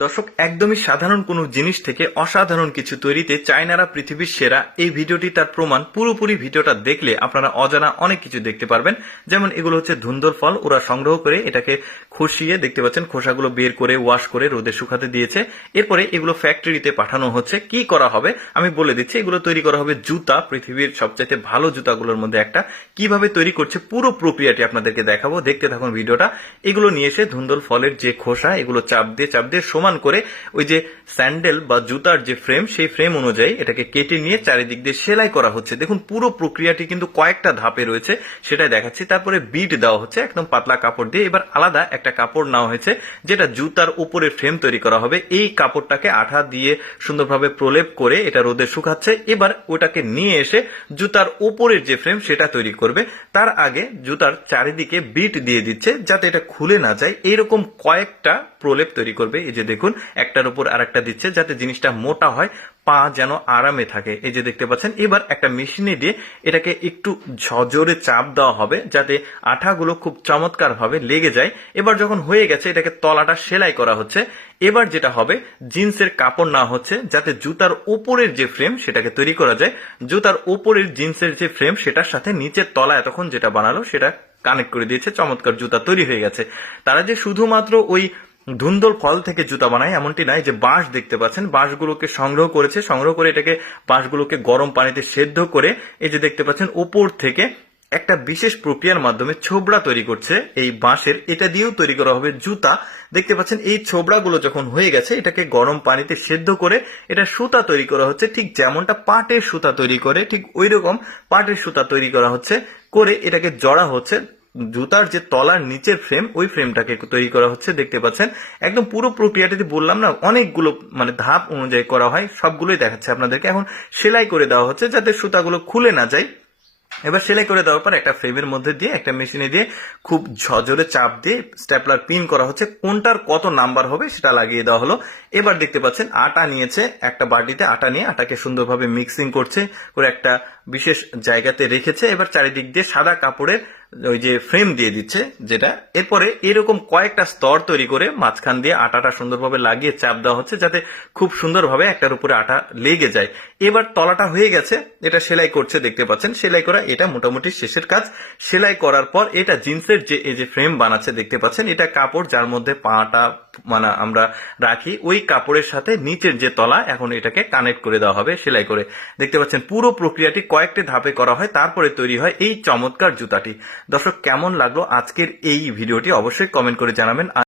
দর্শক, একদমই সাধারণ কোনো জিনিস থেকে অসাধারণ কিছু তৈরিতে চায়নারা পৃথিবীর সেরা এই ভিডিওটি তার প্রমাণ। পুরোপুরি ভিডিওটা দেখলে আপনারা অজানা অনেক কিছু দেখতে পারবেন। যেমন এগুলো হচ্ছে ধুন্দর ফল, ওরা সংগ্রহ করে এটাকে খসিয়ে দেখতে পাচ্ছেন, খোসাগুলো বের করে, ওয়াশ করে রোদে শুকাতে দিয়েছে। এরপরে এগুলো ফ্যাক্টরিতে পাঠানো হচ্ছে। কি করা হবে? আমি বলে দিচ্ছি, এগুলো তৈরি করা হবে জুতা, পৃথিবীর সবচাইতে ভালো জুতাগুলোর মধ্যে একটা। কীভাবে তৈরি করছে পুরো প্রক্রিয়াটি আপনাদেরকে দেখাবো। দেখতে থাকুন ভিডিওটা। এগুলো নিয়ে এসে ধুন্দল ফলের যে খোসা, এগুলো চাপ দিয়ে চাপ দিয়ে সমান করে ওই যে স্যান্ডেল বা জুতার যে ফ্রেম, সেই ফ্রেম অনুযায়ী এটাকে কেটে নিয়ে চারিদিক দিয়ে সেলাই করা হচ্ছে। দেখুন, পুরো প্রক্রিয়াটি কিন্তু কয়েকটা ধাপে রয়েছে, সেটাই দেখাচ্ছি। তারপরে বিট দেওয়া হচ্ছে, একদম পাতলা কাপড় দিয়ে। এবার আলাদা একটা কাপড় নেওয়া হয়েছে, যেটা জুতার উপরে ফ্রেম তৈরি করা হবে। এই কাপড়টাকে আঠা দিয়ে সুন্দরভাবে প্রলেপ করে এটা রোদে শুকাচ্ছে। এবার ওটাকে নিয়ে এসে জুতার উপরের যে ফ্রেম, সেটা তৈরি করবে। তার আগে জুতার চারিদিকে বিট দিয়ে দিচ্ছে, যাতে এটা খুলে না যায়। এইরকম কয়েকটা প্রলেপ তৈরি করবে। এই যে দেখুন একটার উপর আর একটা দিচ্ছে যাতে জিনিসটা মোটা হয়, পা যেন আরামে থাকে। এই যে দেখতে পাচ্ছেন, এবার একটা মেশিনে দিয়ে এটাকে একটু ঝজোরে চাপ দেওয়া হবে যাতে আঠাগুলো খুব চমৎকার ভাবে লেগে যায়। এবার যখন হয়ে গেছে, এটাকে তলাটা সেলাই করা হচ্ছে। এবার যেটা হবে, জিন্সের কাপড় না হচ্ছে যাতে জুতার উপরের যে ফ্রেম সেটাকে তৈরি করা যায়। জুতার উপরের জিন্সের যে ফ্রেম, সেটার সাথে নিচের তলা এতক্ষণ যেটা বানালো, সেটা কানেক্ট করে দিয়েছে। চমৎকার জুতা তৈরি হয়ে গেছে। তারা যে শুধুমাত্র ওই ধুন্দল ফল থেকে জুতা বানায়, এমনটি নাই যে বাঁশ দেখতে পাচ্ছেন। বাঁশগুলোকে সংগ্রহ করেছে, সংগ্রহ করে এটাকে বাঁশগুলোকে গরম পানিতে সেদ্ধ করে এই যে দেখতে পাচ্ছেন ওপর থেকে একটা বিশেষ প্রক্রিয়ার মাধ্যমে ছোবড়া তৈরি করছে এই বাঁশের। এটা দিয়েও তৈরি করা হবে জুতা। দেখতে পাচ্ছেন, এই ছোবড়াগুলো যখন হয়ে গেছে, এটাকে গরম পানিতে সেদ্ধ করে এটা সুতা তৈরি করা হচ্ছে। ঠিক যেমনটা পাটের সুতা তৈরি করে, ঠিক ওই রকম পাটের সুতা তৈরি করা হচ্ছে। করে এটাকে জড়া হচ্ছে। জুতার যে তলার নিচের ফ্রেম ওই ফ্রেমটাকে তৈরি করা হচ্ছে, দেখতে পাচ্ছেন। একদম পুরো প্রক্রিয়াটি বললাম না, অনেকগুলো মানে ধাপ অনুযায়ী করা হয়, সবগুলোই দেখাচ্ছে আপনাদেরকে। এখন সেলাই করে দেওয়া হচ্ছে যাতে সুতাগুলো খুলে না যায়। এবার সেলাই করে দেওয়ার পর একটা ফ্রেমের মধ্যে দিয়ে, একটা মেশিনে দিয়ে খুব ঝজরে চাপ দিয়ে স্ট্যাপলার পিন করা হচ্ছে। কোনটার কত নাম্বার হবে সেটা লাগিয়ে দেওয়া হলো। এবার দেখতে পাচ্ছেন, আটা নিয়েছে একটা বাটিতে, আটা নিয়ে আটাকে সুন্দরভাবে মিক্সিং করছে, করে একটা বিশেষ জায়গাতে রেখেছে। এবার চারিদিক দিয়ে সাদা কাপড়ের ওই যে ফ্রেম দিয়ে দিচ্ছে, যেটা, এরপরে এরকম কয়েকটা স্তর তৈরি করে মাঝখান দিয়ে আটাটা সুন্দরভাবে লাগিয়ে চাপ দেওয়া হচ্ছে যাতে খুব সুন্দরভাবে একটার উপরে আটা লেগে যায়। এবার তলাটা হয়ে গেছে, এটা সেলাই করছে, দেখতে পাচ্ছেন, সেলাই করা এটা মোটামুটি শেষের কাজ। সেলাই করার পর এটা জিন্সের যে, এই যে ফ্রেম বানাচ্ছে, দেখতে পাচ্ছেন, এটা কাপড় যার মধ্যে পাটা মানে আমরা রাখি, ওই কাপড়ের সাথে নিচের যে তলা, এখন এটাকে কানেক্ট করে দেওয়া হবে সেলাই করে। দেখতে পাচ্ছেন, পুরো প্রক্রিয়াটি কয়েকটি ধাপে করা হয়, তারপরে তৈরি হয় এই চমৎকার জুতাটি। দর্শক কেমন লাগল আজকের এই ভিডিওটি? অবশ্যই কমেন্ট করে জানাবেন।